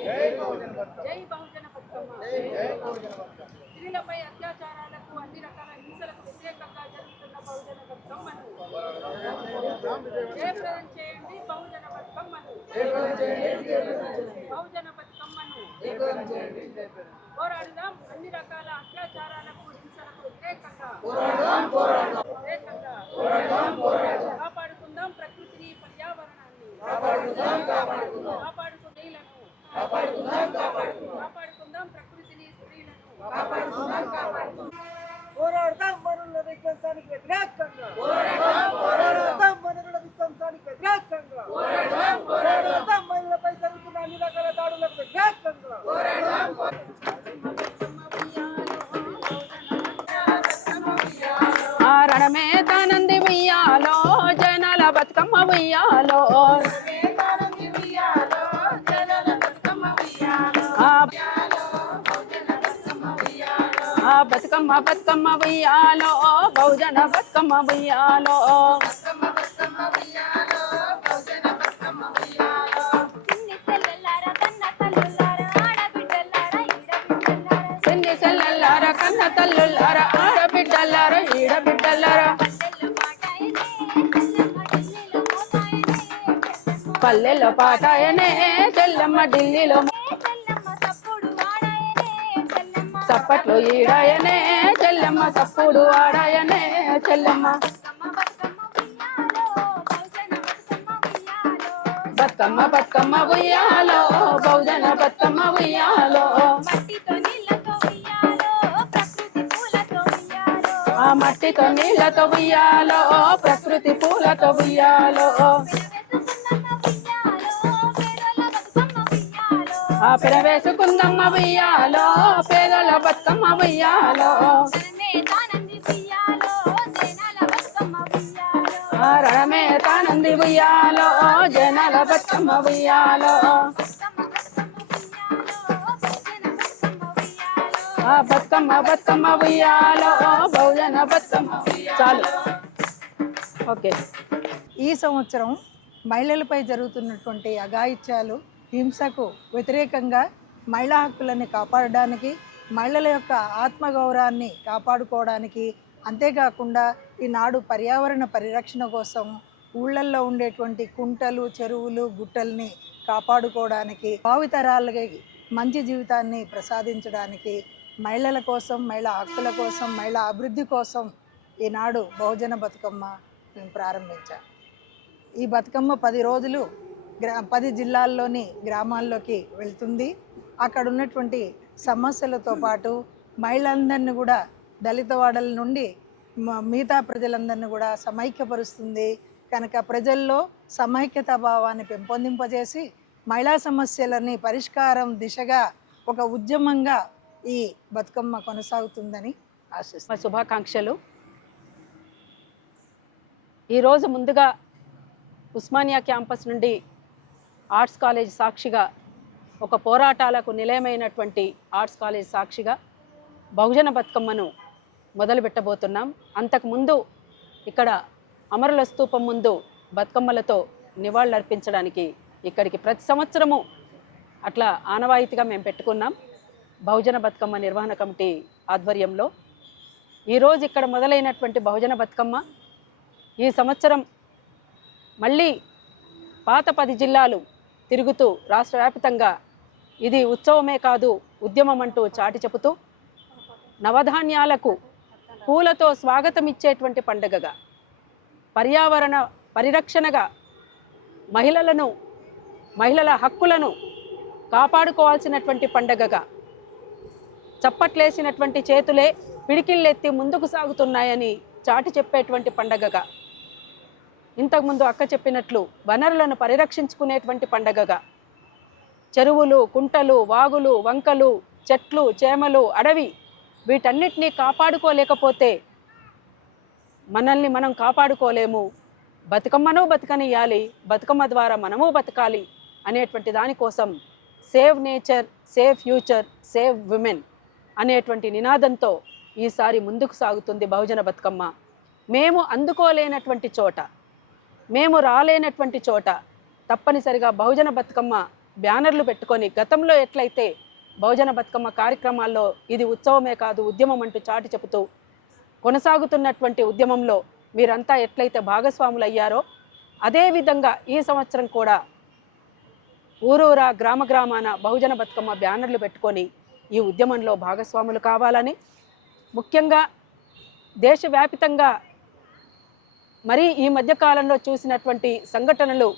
జై బహుజన బతుకమ్మ స్త్రీలపై అత్యాచారాలకు అన్ని రకాల హింసలకు వ్యతిరేకంగా జరుగుతున్న బహుజన బతుకమ్మను జయప్రదం చేయండి బహుజన బతుకమ్మను బహుజన బతుకమ్మను పోరాడదాం. అన్ని రకాల అత్యాచారాలకు హింసలకు వ్యతిరేకంగా. బతుకమ్మ బతుకమ్మ ఉయ్యాలో బహుజన బతుకమ్మ ఉయ్యాలో. చిన్ని చెల్లెల్లారా కన్న తల్లుల్లార ఆడబిడ్డల్లార ఈడబిడ్డల్లార. పల్లెల్లో పాటాయనే చెల్లెమ్మ ఢిల్లీలో చప్పట్లు ఈడాయనే చెల్లెమ్మ సప్పుడు ఆడాయనే చెల్లెమ్మ. బతుకమ్మ బతుకమ్మ ఉయ్యాలో భోజన బతుకమ్మ ఉయ్యాలో. ఆ మట్టితో నీళ్ళతో ఉయ్యాలో ప్రకృతి పూలతో ఉయ్యాలో. ఆ పెరవేసుకుందమ్మ ఉయ్యాలో పేదల బతుకమ్మ ఆ రణమే తానంది ఉయ్యాలో జనాల బతుకమ్మ ఉయ్యాలో బతుకమ్మ బతుకమ్మ ఉయ్యాలో బహుజన బతుకమ్మ చాలు. ఓకే. ఈ సంవత్సరం మహిళలపై జరుగుతున్నటువంటి అఘాయిత్యాలు హింసకు వ్యతిరేకంగా మహిళా హక్కులని కాపాడడానికి మహిళల యొక్క ఆత్మగౌరవాన్ని కాపాడుకోవడానికి అంతేకాకుండా ఈనాడు పర్యావరణ పరిరక్షణ కోసం ఊళ్ళల్లో ఉండేటువంటి కుంటలు చెరువులు గుట్టల్ని కాపాడుకోవడానికి భావితరాలకి మంచి జీవితాన్ని ప్రసాదించడానికి మహిళల కోసం మహిళా హక్కుల కోసం మహిళా అభివృద్ధి కోసం ఈనాడు బహుజన బతుకమ్మ మేము ప్రారంభించాం. ఈ బతుకమ్మ పది రోజులు గ్రా పది జిల్లాల్లోని గ్రామాల్లోకి వెళ్తుంది. అక్కడ ఉన్నటువంటి సమస్యలతో పాటు మహిళలందరినీ కూడా దళితవాడల నుండి మిగతా ప్రజలందరినీ కూడా సమైక్యపరుస్తుంది. కనుక ప్రజల్లో సమైక్యత భావాన్ని పెంపొందింపజేసి మహిళా సమస్యలని పరిష్కారం దిశగా ఒక ఉద్యమంగా ఈ బతుకమ్మ కొనసాగుతుందని ఆశిస్తున్నాను. శుభాకాంక్షలు. ఈరోజు ముందుగా ఉస్మానియా క్యాంపస్ నుండి ఆర్ట్స్ కాలేజ్ సాక్షిగా ఒక పోరాటాలకు నిలయమైనటువంటి ఆర్ట్స్ కాలేజ్ సాక్షిగా బహుజన బతుకమ్మను మొదలుపెట్టబోతున్నాం అంతకుముందు ఇక్కడ అమరుల స్తూపం ముందు బతుకమ్మలతో నివాళులర్పించడానికి ఇక్కడికి ప్రతి సంవత్సరము అట్లా ఆనవాయితీగా మేము పెట్టుకున్నాం. బహుజన బతుకమ్మ నిర్వహణ కమిటీ ఆధ్వర్యంలో. ఈరోజు ఇక్కడ మొదలైనటువంటి బహుజన బతుకమ్మ ఈ సంవత్సరం మళ్ళీ పాత పది జిల్లాలు తిరుగుతూ రాష్ట్ర వ్యాప్తంగా ఇది ఉత్సవమే కాదు ఉద్యమం అంటూ చాటి చెబుతూ నవధాన్యాలకు పూలతో స్వాగతం ఇచ్చేటువంటి పండుగగా పర్యావరణ పరిరక్షణగా మహిళలను మహిళల హక్కులను కాపాడుకోవాల్సినటువంటి పండగగా చప్పట్లేసినటువంటి చేతులే పిడికిళ్ళెత్తి ముందుకు సాగుతున్నాయని చాటి చెప్పేటువంటి పండగగా. ఇంతకుముందు అక్క చెప్పినట్లు వనరులను పరిరక్షించుకునేటువంటి పండగగా. చెరువులు కుంటలు వాగులు వంకలు చెట్లు చేమలు అడవి వీటన్నిటినీ కాపాడుకోలేకపోతే మనల్ని మనం కాపాడుకోలేము. బతుకమ్మను బతకనియాలి బతుకమ్మ ద్వారా మనము బతకాలి అనేటువంటి దానికోసం save nature save future save women అనేటువంటి నినాదంతో ఈసారి ముందుకు సాగుతుంది బహుజన బతుకమ్మ. మేము అందుకోలేనటువంటి చోట మేము రాలేనటువంటి చోట తప్పనిసరిగా బహుజన బతుకమ్మ బ్యానర్లు పెట్టుకొని గతంలో ఎట్లయితే బహుజన బతుకమ్మ కార్యక్రమాల్లో ఇది ఉత్సవమే కాదు ఉద్యమం అంటూ చాటి చెబుతూ కొనసాగుతున్నటువంటి ఉద్యమంలో మీరంతా ఎట్లయితే భాగస్వాములు అయ్యారో అదేవిధంగా ఈ సంవత్సరం కూడా ఊరూరా గ్రామ గ్రామాన బహుజన బతుకమ్మ బ్యానర్లు పెట్టుకొని ఈ ఉద్యమంలో భాగస్వాములు కావాలని ముఖ్యంగా దేశవ్యాపితంగా మరి ఈ మధ్య కాలంలో చూసినటువంటి సంఘటనలు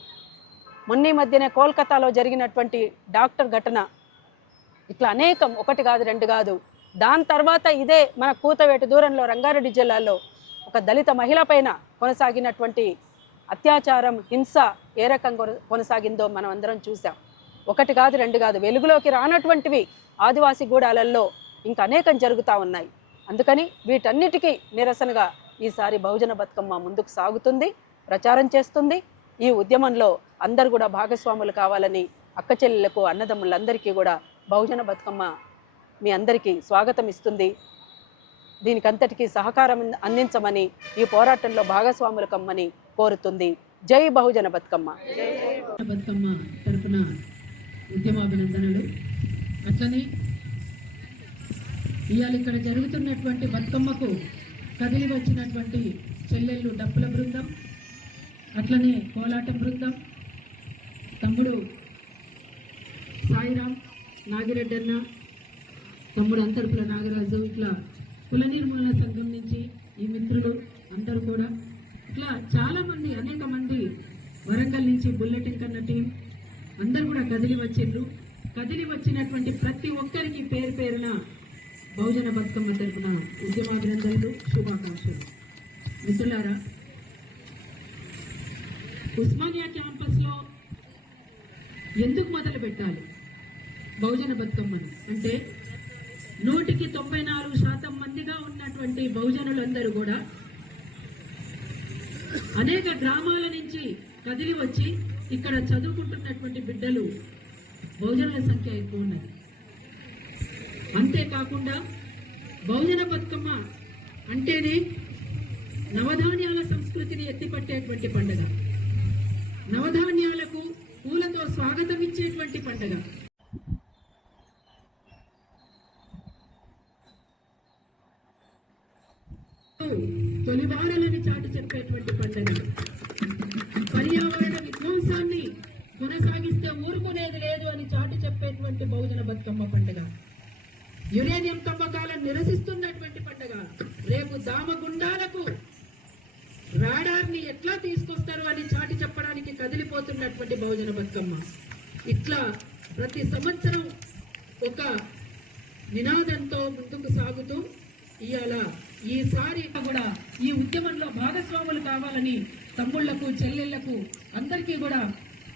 మొన్న మధ్యనే కోల్కతాలో జరిగినటువంటి డాక్టర్ ఘటన ఇట్లా అనేకం ఒకటి కాదు రెండు కాదు. దాని తర్వాత ఇదే మన కూతవేటు దూరంలో రంగారెడ్డి జిల్లాలో ఒక దళిత మహిళ పైన కొనసాగినటువంటి అత్యాచారం హింస ఏ రకంగా కొనసాగిందో మనం అందరం చూసాం ఒకటి కాదు రెండు కాదు వెలుగులోకి రానటువంటివి ఆదివాసీ గూడాలలో ఇంకా అనేకం జరుగుతూ ఉన్నాయి. అందుకని వీటన్నిటికీ నిరసనగా ఈసారి బహుజన బతుకమ్మ ముందుకు సాగుతుంది ప్రచారం చేస్తుంది. ఈ ఉద్యమంలో అందరు కూడా భాగస్వాములు కావాలని అక్క చెల్లెలకు అన్నదమ్ములందరికీ కూడా బహుజన బతుకమ్మ మీ అందరికీ స్వాగతం ఇస్తుంది. దీనికంతటికీ సహకారం అందించమని ఈ పోరాటంలో భాగస్వాములు కమ్మని కోరుతుంది. జై బహుజన బతుకమ్మ. బతుకమ్మ తరఫున ఉద్యమాభినందనలు. అట్లనే ఇవాళ ఇక్కడ జరుగుతున్నటువంటి బతుకమ్మకు కదిలి వచ్చినటువంటి చెల్లెళ్ళు డప్పుల బృందం అట్లనే కోలాటం బృందం తమ్ముడు సాయిరాం నాగిరెడ్డి అన్న తమ్ముడు అంతర్పుల నాగరాజు ఇట్లా కుల నిర్మూలన సంఘం నుంచి ఈ మిత్రులు అందరూ కూడా ఇట్లా చాలామంది అనేక మంది వరంగల్ నుంచి బుల్లెటిన్ కన్న టీం అందరు కూడా కదిలి వచ్చిండ్రు కదిలి వచ్చినటువంటి ప్రతి ఒక్కరికి పేరు పేరున బహుజన బతుకమ్మ తరపున ఉద్యమాభినందనలు శుభాకాంక్షలు. మిత్రులారా ఉస్మానియా క్యాంపస్లో ఎందుకు మొదలు పెట్టాలి? బహుజన బతుకమ్మని అంటే నూటికి తొంభై నాలుగు శాతం మందిగా ఉన్నటువంటి బహుజనులందరూ కూడా అనేక గ్రామాల నుంచి కదిలి వచ్చి ఇక్కడ చదువుకుంటున్నటువంటి బిడ్డలు బహుజనుల సంఖ్య ఎక్కువ ఉన్నది. అంతేకాకుండా బహుజన బతుకమ్మ అంటేనే నవధాన్యాల సంస్కృతిని ఎత్తిపట్టేటువంటి పండుగ. నవధాన్యాలకు పూలతో స్వాగతం ఇచ్చేటువంటి పండుగ తొలివారలని చాటి చెప్పేటువంటి పండుగ. పర్యావరణ విధ్వంసాన్ని కొనసాగిస్తే ఊరుకునేది లేదు అని చాటి చెప్పేటువంటి బహుజన బతుకమ్మ పండుగ. యురేనియం తవ్వకాలను నిరసిస్తున్నటువంటి పండుగ. రేపు దామగుండాలకు రాడార్ని ఎట్లా తీసుకొస్తారు అని చాటి చెప్పడానికి కదిలిపోతున్నటువంటి బహుజన బతుకమ్మ. ఇట్లా ప్రతి సంవత్సరం ఒక నినాదంతో ముందుకు సాగుతూ ఇవాళ ఈసారి కూడా ఈ ఉద్యమంలో భాగస్వాములు కావాలని తమ్ముళ్ళకు చెల్లెళ్ళకు అందరికీ కూడా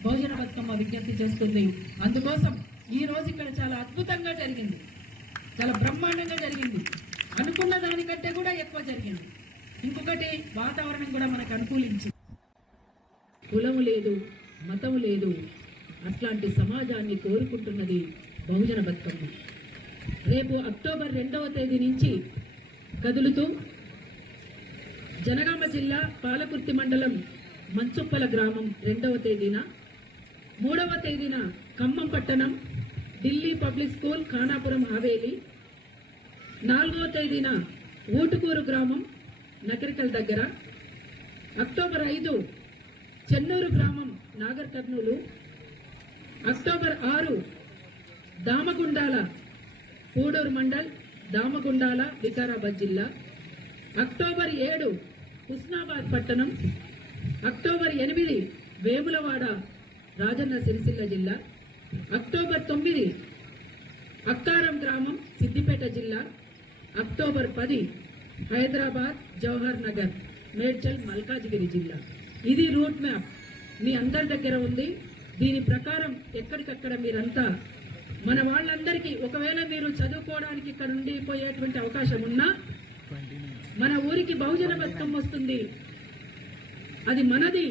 బహుజన బతుకమ్మ విజ్ఞప్తి చేస్తుంది. అందుకోసం ఈ రోజు ఇక్కడ చాలా అద్భుతంగా జరిగింది. చాలా బ్రహ్మాండంగా జరిగింది. అనుకున్న దానికంటే కూడా ఎక్కువ జరిగింది. ఇంకొకటి వాతావరణం కూడా మనకు అనుకూలించింది. కులము లేదు మతం లేదు. అట్లాంటి సమాజాన్ని కోరుకుంటున్నది బహుజన బతుకమ్మ. రేపు అక్టోబర్ రెండవ తేదీ నుంచి కదులుతూ జనగామ జిల్లా పాలకుర్తి మండలం మంచుప్పల గ్రామం రెండవ తేదీన మూడవ తేదీన ఖమ్మం పట్టణం ఢిల్లీ పబ్లిక్ స్కూల్ ఖానాపురం హవేలి. నాలుగవ తేదీన ఊటుకూరు గ్రామం నకరికల్ దగ్గర. అక్టోబర్ ఐదు చెన్నూరు గ్రామం నాగర్ కర్నూలు. అక్టోబర్ ఆరు దామగుండాల పూడూరు మండల్ దామగుండాల వికారాబాద్ జిల్లా. అక్టోబర్ ఏడు హుస్నాబాద్ పట్టణం. అక్టోబర్ ఎనిమిది వేములవాడ రాజన్న సిరిసిల్ల జిల్లా. అక్టోబర్ తొమ్మిది అక్కారం గ్రామం సిద్దిపేట జిల్లా అక్టోబర్ పది హైదరాబాద్ జవహర్ నగర్ మేడ్చల్ మల్కాజిగిరి జిల్లా. ఇది రూట్ మ్యాప్ మీ అందరి దగ్గర ఉంది. దీని ప్రకారం ఎక్కడికక్కడ మీరంతా మన వాళ్ళందరికీ ఒకవేళ మీరు చదువుకోవడానికి ఇక్కడ ఉండిపోయేటువంటి అవకాశం ఉన్నా మన ఊరికి బహుజన బతుకం వస్తుంది. అది మనది.